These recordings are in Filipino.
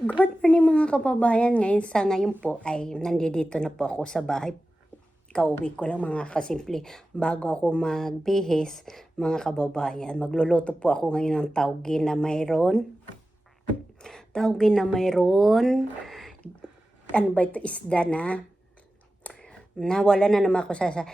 Good morning mga kababayan. Ngayon po ay nandito na po ako sa bahay. Kauwi ko lang mga kasimple. Bago ako magbihis mga kababayan, magluluto po ako ngayon ng tauge na mayroon. Ano ba ito? Isda na. Nawala na naman ako sa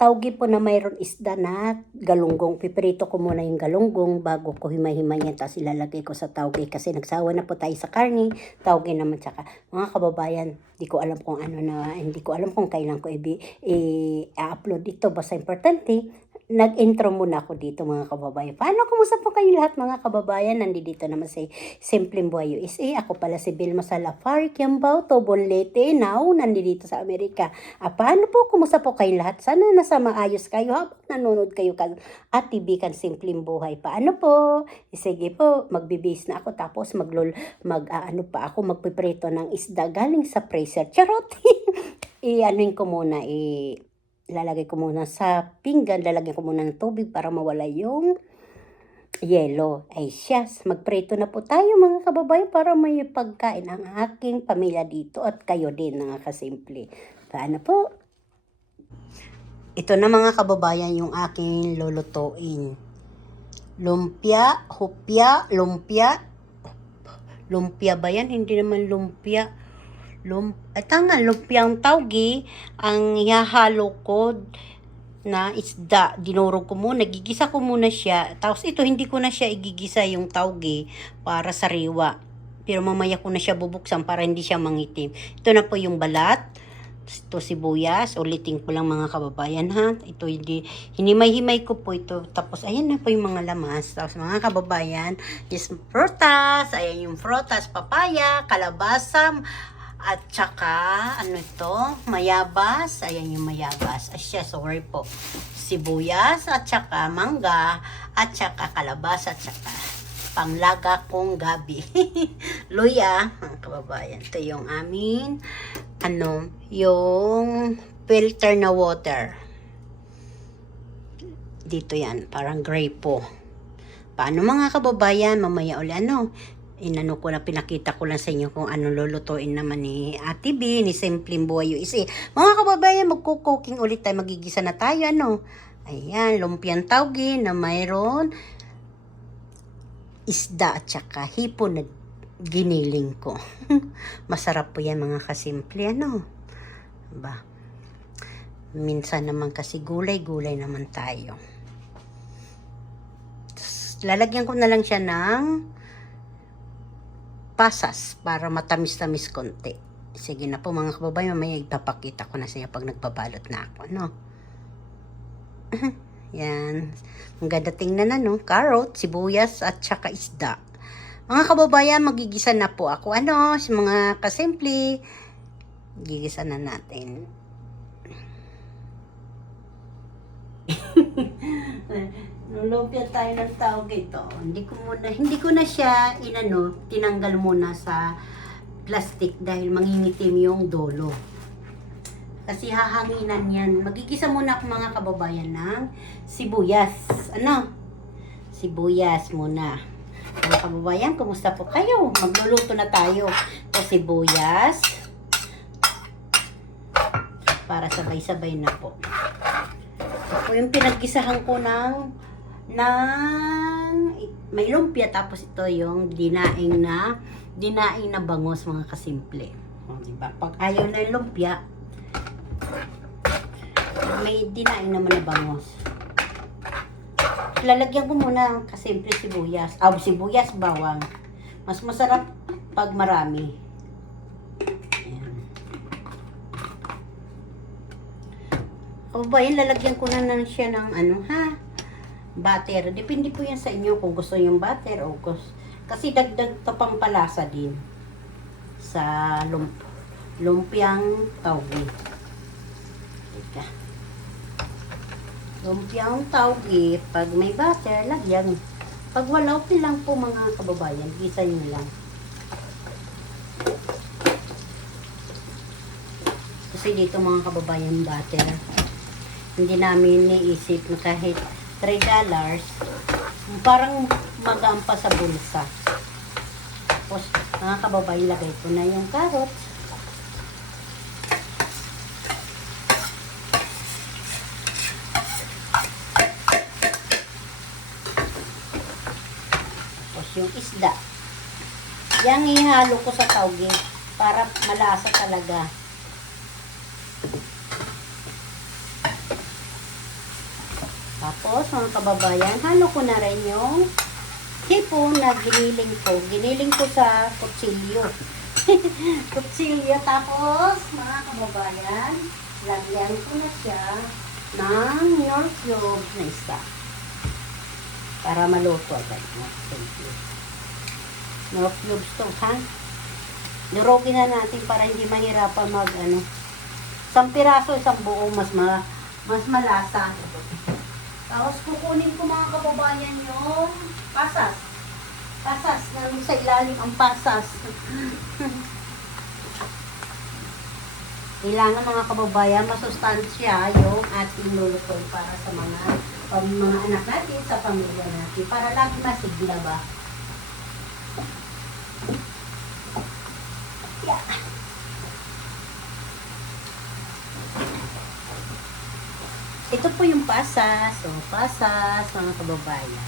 tauge po na mayroon isda na galunggong. Piprito ko muna yung galunggong bago ko himay-himay yan. Tapos ilalagay ko sa tauge kasi nagsawa na po tayo sa karne. Tauge naman tsaka. Mga kababayan, hindi ko alam kung kailan ko i-upload ito. Basta importante, nag-intro muna ako dito mga kababayan. Paano? Kumusta po kayo lahat mga kababayan? Nandito naman sa Simpleng Buhay USA. Ako pala si Vilma Salafar, Kiambao, Tobonlete. Now, nandito sa Amerika. Paano po? Kumusta po kayo lahat? Sana nasa maayos kayo habang nanonood kayo at TV kan Simpleng Buhay. Paano po? Sige po, magbibis na ako tapos magpiprito ng isda galing sa freezer. Charot! Ilalagay ko muna sa pinggan, lalagyan ko muna ng tubig para mawala yung yelo. Ay siyas, magprito na po tayo mga kababayan para may pagkain ang aking pamilya dito at kayo din mga kasimple. Paano po? Ito na mga kababayan yung aking lulutuin. Lumpia, hopya, lumpia. Lumpia ba yan? Hindi naman lumpia. Lumpiang tauge ang ihahalo ko na isda. Dinurog ko muna, gigisa ko muna siya. Tapos ito, hindi ko na siya igigisa yung tauge para sariwa. Pero mamaya ko na siya bubuksan para hindi siya mangitim. Ito na po yung balat. Ito sibuyas. Ulitin ko lang mga kababayan ha. Ito hinimay-himay ko po ito. Tapos ayan na po yung mga lamas. Tapos mga kababayan, is prutas. Ayan yung prutas, papaya, kalabasa, at saka, mayabas. Ayan yung mayabas. Asya, sorry po. Sibuyas, at saka mangga, at saka kalabasa, at saka panglaga kong gabi. Luya, mga kababayan. Ito yung amin, yung filter na water. Dito yan, parang gray po. Paano mga kababayan, mamaya ulit pinakita ko lang sa inyo kung anong lulutuin naman ni Ate B, ni Simpleng Buhay USA. Mga kababayan, magkukoking ulit tayo, magigisa na tayo, Ayan, lumpiang tauge na mayroon isda at saka hipon na giniling ko. Masarap po yan mga kasimple, Ba? Minsan naman kasi gulay-gulay naman tayo. Lalagyan ko na lang siya ng pasas para matamis-tamis konti. Sige na po mga kababayan, mamaya ipapakita ko na sa inyo pag nagbabalot na ako, Yan. Ang ganda tingnan na, carrot, sibuyas, at saka isda. Mga kababayan, magigisa na po ako, sa mga kasimple. Gigisa na natin. Lumpia tayo ng tauge ito. Hindi ko na siya tinanggal muna sa plastic dahil mangingitim yung dolo. Kasi hahanginan yan. Magigisa muna ako mga kababayan ng sibuyas. Sibuyas muna. Mga kababayan, kumusta po kayo? Magluluto na tayo. Ito sibuyas. Para sabay-sabay na po. Ito yung pinaggisahan ko ng may lumpia, tapos ito yung dinaing na bangos mga kasimple. Diba? Pag ayaw na yung lumpia, may dinaing naman na bangos. Lalagyan ko muna ng kasimple sibuyas. Sibuyas, bawang. Mas masarap pag marami. Ayan. Yan, lalagyan ko na siya ng butter. Depende po yan sa inyo kung gusto yung butter o kasi dagdag to pampalasa din sa lumpiang tauge. Teka. Lumpiang tauge, pag may butter, lagyan. Pag wala, okay lang po mga kababayan. Gisa nyo lang. Kasi dito mga kababayan, butter. Hindi namin niisip na kahit $3, parang magaan pa sa bulsa. Tapos, Mga kababayan, lagay ko na yung carrots. Tapos yung isda. Yang ihalo ko sa tawgi para malasa talaga. Tapos, mga kababayan, halo ko na rin yung hipon na giniling ko. Giniling ko sa kutsilyo. Kutsilyo. Tapos, mga kababayan, lagyan ko na siya ng Knorr cubes na isa. Para maluto agad. Knorr cubes to, ha? Durogin na natin para hindi mahirapan isang piraso, isang buo, mas malasa. Tapos kukunin ko, mga kababayan, yung pasas. Pasas, namin sa ilalim ang pasas. Kailangan, mga kababayan, masustansya yung ating lulutoy para sa mga anak natin, sa pamilya natin, para lagi masigla ba. Yeah. Ito po yung pasas. So, pasas, mga kababayan.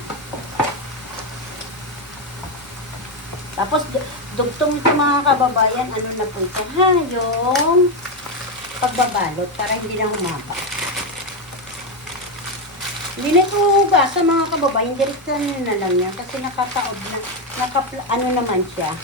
Tapos, dugtong ito, mga kababayan, ano na po ito, ha? Yung pagbabalot para hindi na humaba. Hindi na ito hugasan, mga kababayan. Direktan nyo na lang yan kasi nakakaob na, ano naman siya.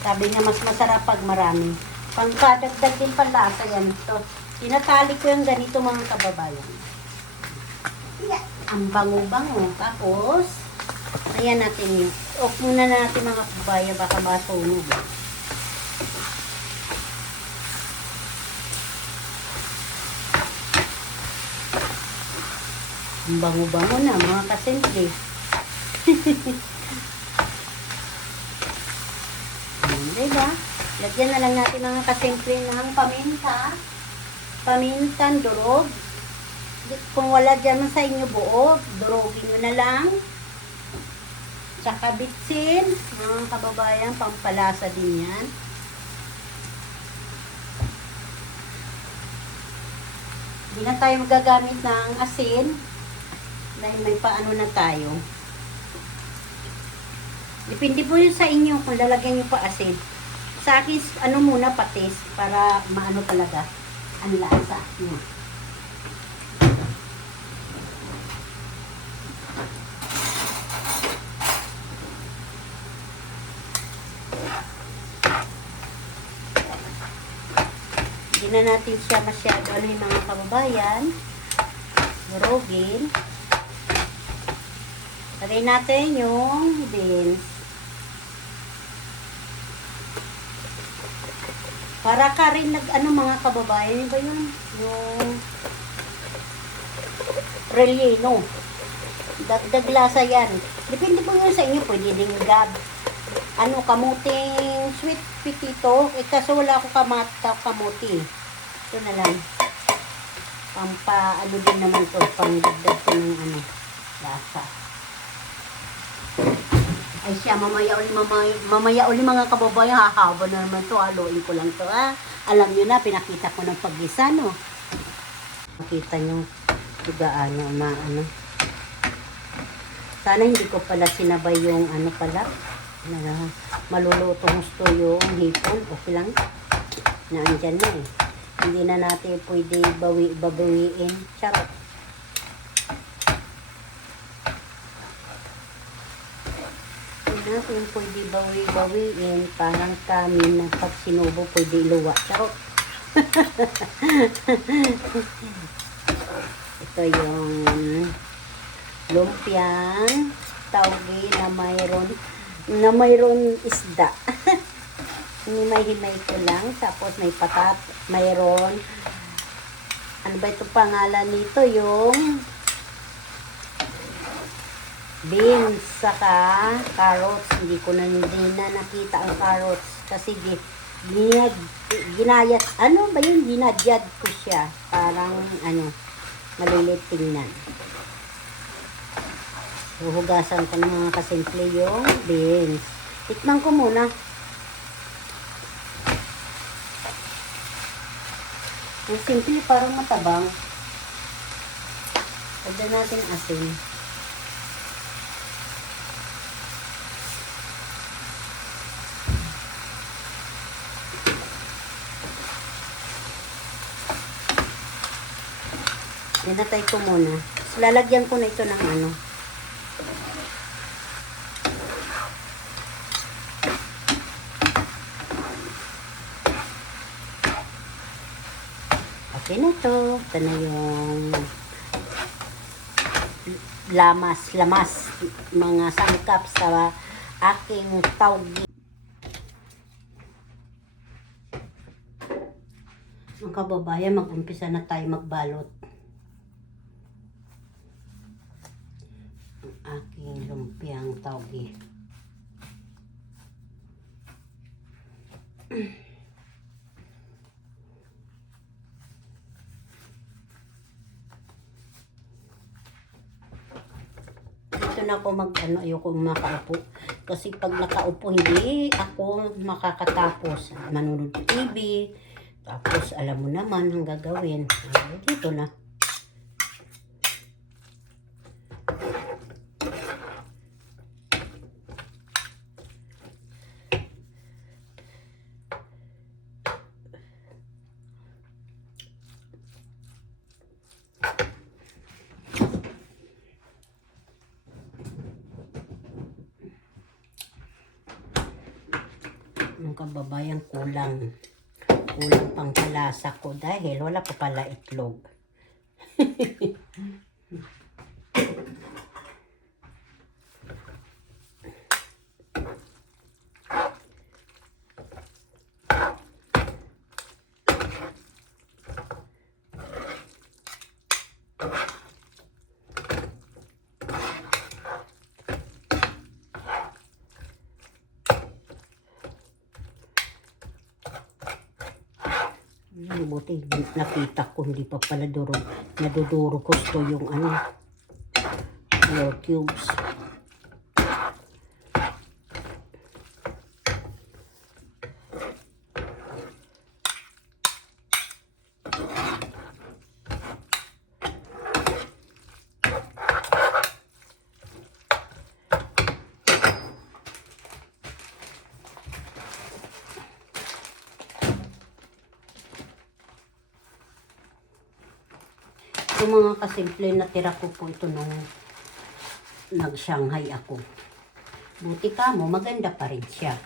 Sabi nga mas masarap pag marami. Pangkadagdag din panlasa yan ito. Tinatali ko yung ganito, mga kababayan. Yeah. Ang bango-bango. Tapos, ayan natin yun. Off muna natin, mga kababayan, baka masunog. Ang bango-bango na, mga kasimple. Diba? Lagyan na lang natin mga kasimple ng paminta. Pamintang durog. Kung wala dyan sa inyo buo, durogin nyo na lang. Tsaka bitsin. Mga kababayan, pampalasa din yan. Hindi na tayo magagamit ng asin. Dahil may paano na tayo. Depende po yun sa inyo kung lalagyan nyo pa asin. Sa akin, muna patis para maano talaga ang lasa. Hindi na natin siya masyado yung mga kababayan. Durogin. Lagay natin yung beans. Para ka rin mga kababayan, ba yun? Yung relleno. Dagdag lasa yan. Depende po yun sa inyo. Pwede din kamuting sweet potato. Kaso wala ako kamuti. Ito na lang. Din naman to. Pangdagdag ko ng lasa. Ay siya, mamaya uli mga kababayan, hahaba na naman to, haluin ko lang to, Alam nyo na, pinakita ko ng paggisa, no? Makita nyo, gaano, Sana hindi ko pala sinabay yung malulutong gusto yung hipon, okay lang. Naandyan na eh. Hindi na natin pwede babawiin. Charot. Kung pwede bawiin, parang kami na pag sinubo pwede iluwa. Charot. Ito yung lumpiang tawgi na mayroon isda. Himay-himay ko lang. Tapos may mayroon, ano ba ito pangalan nito? Yung beans, saka carrots. Hindi na nakita ang carrots kasi ginadyad ko siya. Parang Malilit tingnan. Huhugasan ko ng mga kasimple yung beans. Tikman ko muna. Yung simple parang matabang. Lagyan natin asin. Hinatay ko muna. Lalagyan ko na ito ng ano. Okay na to. Ito na yung lamas, mga sangkap sa aking tawgi. Mga kababayan, mag-umpisa na tayo magbalot. Ang aking lumpiang tawgi. Dito na ako ayoko makaupo. Kasi pag nakaupo, hindi ako makakatapos. Manunod sa TV. Tapos, alam mo naman ang gagawin. Dito na. Yung kababayan, kulang pang palasa ko dahil wala pa pala itlog. Buti nakita ko hindi pa pala naduduro ko ito yung flour cubes. Yung mga kasimple na tira ko po ito nung nag-Shanghai ako. Buti ka mo, maganda pa rin siya.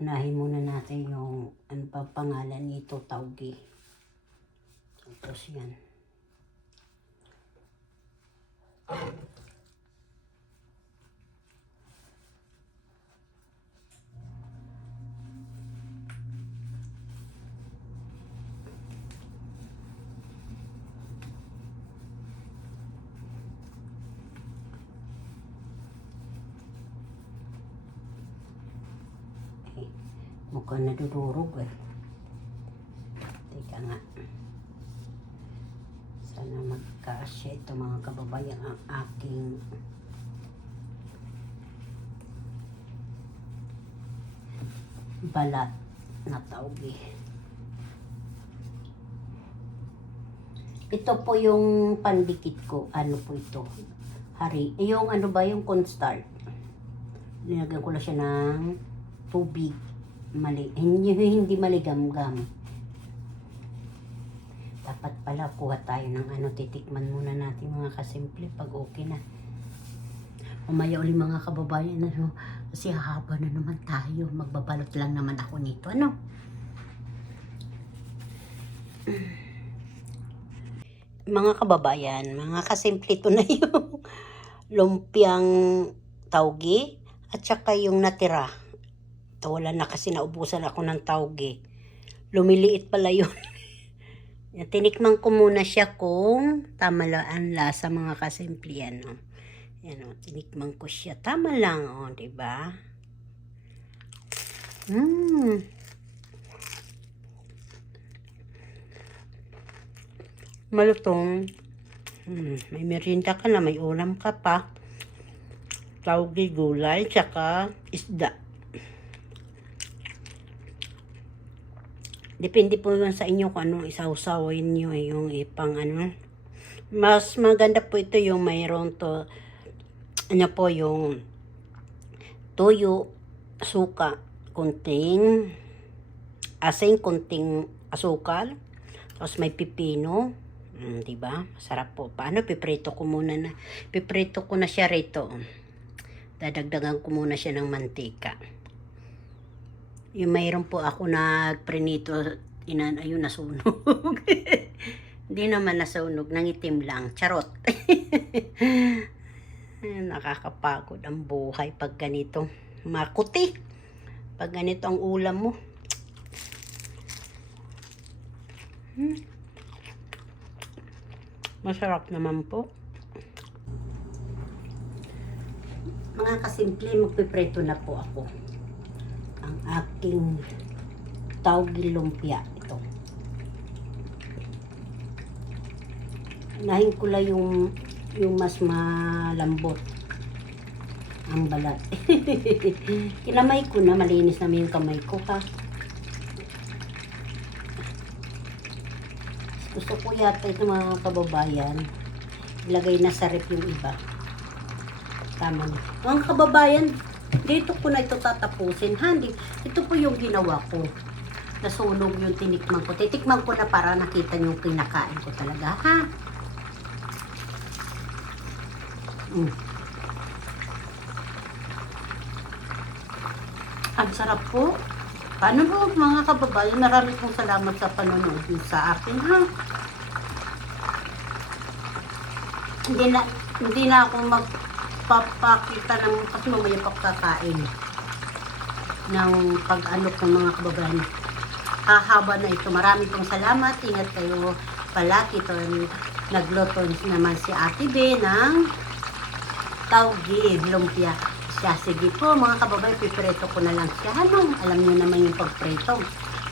Unahin muna natin yung ano pa pangalan nito, tawgi. Tapos yan. Mukhang nadudurog eh. Teka nga. Sana magkasya ito mga kababayan ang aking balat na tawgi. Ito po yung pandikit ko. Ano po ito? Yung ano ba yung cornstarch. Nilagyan ko lang siya ng tubig. Hindi maligam-gam. Dapat pala kuha tayo ng titikman muna natin mga kasimple pag okay na. Mamaya ulit mga kababayan kasi hahaba na naman tayo. Magbabalot lang naman ako nito Mga kababayan, mga kasimple, ito na yung lumpiang tawgi at saka yung natira. Ito, wala na kasi naubusan ako ng tawgi. Lumiliit pala yun. Tinikman ko muna siya kung tama lang ang lasa mga kasimple. Yan o, tinikman ko siya. Tama lang, o, diba? Malutong. May merienda ka na, may ulam ka pa. Tauge, gulay, tsaka isda. Depende po yun sa inyo kung anong isawsawin nyo, yung ipang ano. Mas maganda po ito yung mayroon to, ano po, yung toyo, suka, kunting asin, kunting asukal, tapos may pipino. Diba? Masarap po. Paano? Piprito ko na siya rito. Dadagdagan ko muna siya ng mantika. Yung mayroon po ako nagprenito, ayun, nasunog. Hindi naman nasunog, nangitim lang. Charot. Nakakapagod ang buhay pag ganito. Makuti. Pag ganito ang ulam mo. Masarap naman po. Mga kasimple, magpipreto na po ako. Ang aking tauge lumpia. Ito. Unahin ko lang yung mas malambot ang balat. Kinamay ko na, malinis naman yung kamay ko ha. Gusto ko yata ito mga kababayan, ilagay na sa rep yung iba. Tama na. Mga kababayan, dito ko na ito tatapusin. Ito po yung ginawa ko. Nasunog yung tinikman ko. Titikman ko na para nakita nyo yung kinakain ko talaga, ha? Ang sarap po. Paano po mga kababayan? Maraming pong salamat sa panonood sa akin, ha? Hindi na ako magpapakita ng kasi mamaya pagkakain ng pag-ano ng mga kababayan. Hahaba na ito. Maraming pong salamat. Ingat kayo palagi. Ito nagluto naman si Ate B ng tauge lumpia. Sige po mga kababayan, pipreto ko na lang siya. Alam niyo naman yung pagpreto.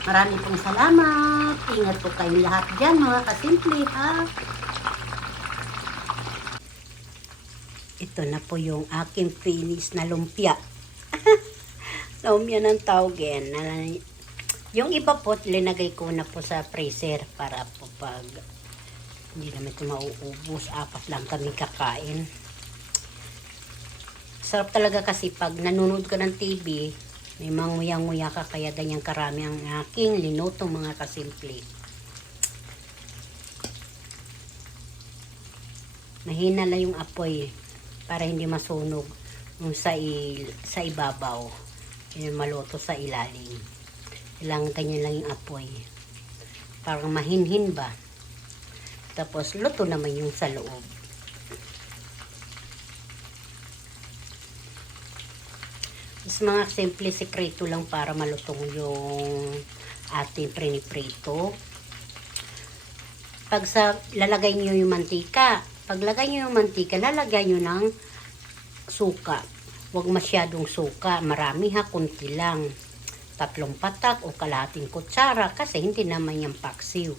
Maraming pong salamat. Ingat po kayong lahat dyan mga kasimple, ha. Ito na po yung aking finish na lumpia. Lumpia ng tauge. Yung iba po, linagay ko na po sa freezer para po pag hindi naman ito mauubos. 4 lang kami kakain. Sarap talaga kasi pag nanonood ka ng TV, may manguyang-nguya ka kaya ganyang karami ang aking linutong mga kasimple. Mahina lang yung apoy para hindi masunog yung sa ibabaw. Yung maluto sa ilalim. Kailangan ganyan lang yung apoy. Parang mahinhin ba? Tapos luto naman yung sa loob. Is mga simple sekreto lang para malutong yung ating priniprito. Pag lalagay nyo yung mantika, paglagay nyo yung mantika, lalagay nyo ng suka. Huwag masyadong suka, marami ha, kunti lang. 3 patak o kalahating kutsara kasi hindi naman yung paksiw.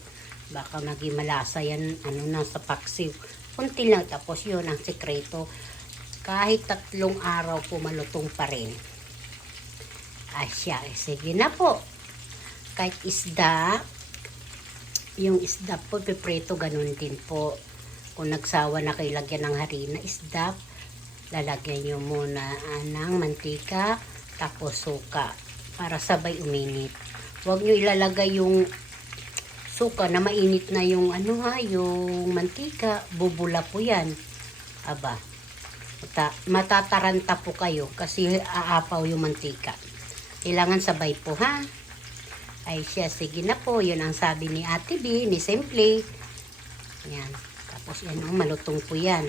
Baka maging malasa yan, sa paksiw. Kunti lang, tapos yun ang sekreto. Kahit 3 araw po malutong pa rin. Asya, sige na po. Kahit isda, yung isda po, pipreto, ganun din po. Kung nagsawa na kayo lagyan ng harina, isda, lalagyan nyo muna ng mantika, tapos suka, para sabay uminit. Huwag nyo ilalagay yung suka na mainit na yung yung mantika, bubula po yan. Aba, matataranta po kayo kasi aapaw yung mantika. Kailangan sabay po, ha? Ay siya, sige na po. Yun ang sabi ni Ate B, ni Simple. Yan. Tapos yan, malutong po yan.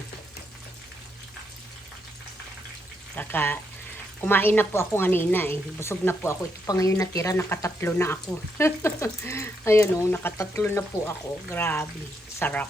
Kumain na po ako kanina eh. Busog na po ako. Ito pa ngayon natira, nakatatlo na ako. Ayan o, nakatatlo na po ako. Grabe, sarap.